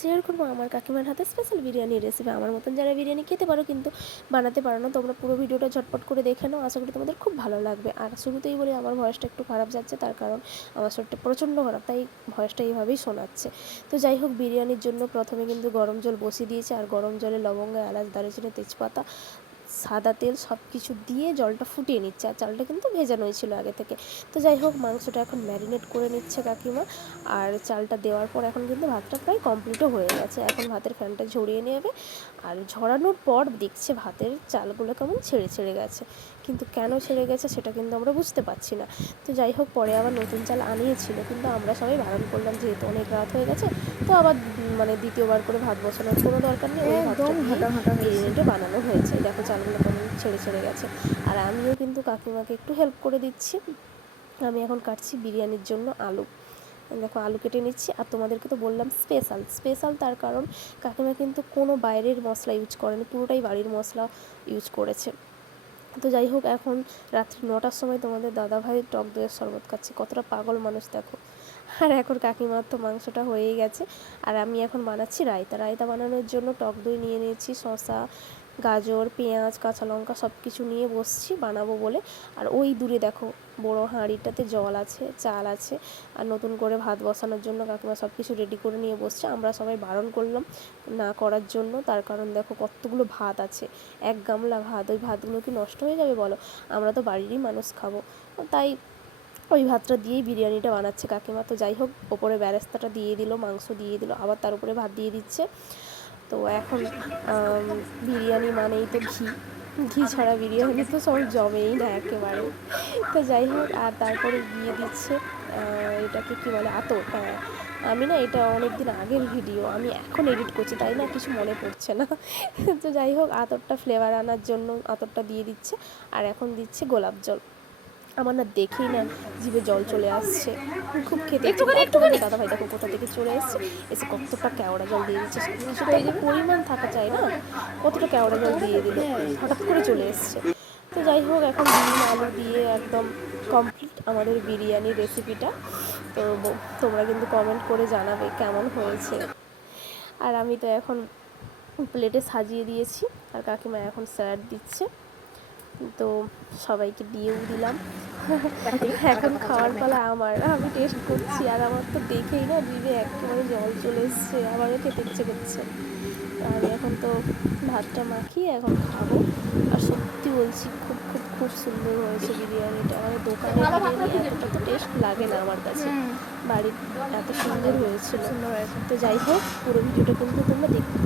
Share করব আমার কাকিমার হাতে স্পেশাল বিরিয়ানির রেসিপি আমার মতন যারা বিরিয়ানি খেতে পারো কিন্তু বানাতে পারো না, তোমরা পুরো ভিডিওটা ঝটপট করে দেখে নাও, আশা করি তোমাদের খুব ভালো লাগবে। আর শুরুতেই বলি, আমার ভয়েসটা একটু খারাপ যাচ্ছে, তার কারণ আমার শরীরটা প্রচণ্ড খারাপ, তাই ভয়েসটা এইভাবেই শোনাচ্ছে। তো যাই হোক, বিরিয়ানির জন্য প্রথমে কিন্তু গরম জল বসিয়ে দিয়েছে, আর গরম জলে লবঙ্গ, এলাচ, দারুচিনি, তেজপাতা সাদা তেল সব কিছু দিয়ে জলটা ফুটিয়ে নিচ্ছে আর চালটা কিন্তু ভেজানোই ছিল আগে থেকে। তো যাই হোক, মাংসটা এখন ম্যারিনেট করে নিচ্ছে কাকিমা আর চালটা দেওয়ার পর এখন কিন্তু ভাতটা প্রায় কমপ্লিটও হয়ে গেছে। এখন ভাতের ফ্যানটা ঝরিয়ে নেবে আর ঝরানোর পর দেখছে ভাতের চালগুলো কেমন ছেড়ে ছেড়ে গেছে। কিন্তু কেন ছেড়ে গেছে সেটা কিন্তু আমরা বুঝতে পারছি না। তো যাই হোক পরে আবার নতুন চাল আনিয়েছিল কিন্তু আমরা সবাই বারণ করলাম যেহেতু অনেক রাত হয়ে গেছে তো আবার মানে দ্বিতীয়বার করে ভাত বসানোর কোনো দরকার নেই একদম দিয়ে হাঁটা হাঁটা হয়েছে। বানানো হয়েছে। দেখো চালগুলো কেমন ছেড়ে ছেড়ে গেছে। আর আমিও কিন্তু কাকিমাকে একটু হেল্প করে দিচ্ছি। আমি এখন কাটছি বিরিয়ানির জন্য আলু। দেখো আলু কেটে নিচ্ছি। আর তোমাদেরকে তো বললাম স্পেশাল স্পেশাল তার কারণ কাকিমা কিন্তু কোনো বাইরের মশলা ইউজ করেনি পুরোটাই বাড়ির মশলা ইউজ করেছে। তো যাই হোক, এখন রাত্রি নটার সময় তোমাদের দাদাভাই টক দইয়ের শরবত খাচ্ছে। কতটা পাগল মানুষ দেখো। আর এখন কাকিমার তো মাংসটা হয়েই গেছে। আর আমি এখন বানাচ্ছি রায়তা। রায়তা বানানোর জন্য টক দই নিয়ে নিয়েছি, শসা গাজর, পেঁয়াজ, কাঁচা লঙ্কা সব কিছু নিয়ে বসছি বানাবো বলে। আর ওই দূরে দেখো, বড় হাঁড়িটাতে জল আছে, চাল আছে, আর নতুন করে ভাত বসানোর জন্য কাকিমা সব কিছু রেডি করে নিয়ে বসছে। আমরা সবাই বারণ করলাম না করার জন্য, তার কারণ দেখো কতগুলো ভাত আছে। এক গামলা ভাত, ওই ভাতগুলো কি নষ্ট হয়ে যাবে বলো? আমরা তো বাড়িরই মানুষ খাব। তাই ওই ভাতটা দিয়েই বিরিয়ানিটা বানাচ্ছে কাকিমা। তো যাই হোক, ওপরে ব্যারেস্তাটা দিয়ে দিল, মাংস দিয়ে দিল, আবার তার উপরে ভাত দিয়ে দিচ্ছে। তো এখন বিরিয়ানি মানেই তো ঘি। ঘি ছাড়া বিরিয়ানি তো সব জমেই না একেবারে। তো যাই হোক, আর তারপরে দিয়ে দিচ্ছে এটাকে কি বলে, আতর। হ্যাঁ আমি না এটা অনেক দিন আগের ভিডিও, আমি এখন এডিট করছি, তাই না কিছু মনে পড়ছে না। তো যাই হোক, আতরটা ফ্লেভার আনার জন্য আতরটা দিয়ে দিচ্ছে, আর এখন দিচ্ছে গোলাপ জল। আমার না দেখেই না জিভে জল চলে আসছে। খুব খেতে একটুখানি একটুখানি। দাদা ভাই দেখো কোথা থেকে চলে এসছে? এসে কতটা কেওড়া জল দিয়ে দিচ্ছে সেটা এই যে। পরিমাণ থাকা চাই না। কতটা কেওড়া জল দিয়ে দিল? হঠাৎ করে চলে এসছে। তো যাই হোক এখন ডিম আলু দিয়ে একদম কমপ্লিট আমাদের বিরিয়ানির রেসিপিটা তো তোমরা কিন্তু কমেন্ট করে জানাবে কেমন হয়েছে। আর আমি তো এখন প্লেটে সাজিয়ে দিয়েছি। আর কাকিমা এখন স্যালাড দিচ্ছে। তো সবাইকে দিয়েও দিলাম। এখন খাওয়ার পালা আমার। আমি টেস্ট করছি আর আমার তো দেখেই না জিভে একেবারে জল চলে এসছে। আমারও খেতে ইচ্ছে করছে। আমি এখন তো ভাতটা মাখিয়ে এখন খাব। আর সত্যি বলছি খুব খুব খুব সুন্দর হয়েছে বিরিয়ানিটা। মানে দোকানে বিরিয়ানি এতটা তো টেস্ট লাগে না আমার কাছে। বাড়ির এত সুন্দর হয়েছিল। সুন্দর হয়েছে। তো যাই হোক পুরো ভিডিওটা কিন্তু তোমরা দেখতে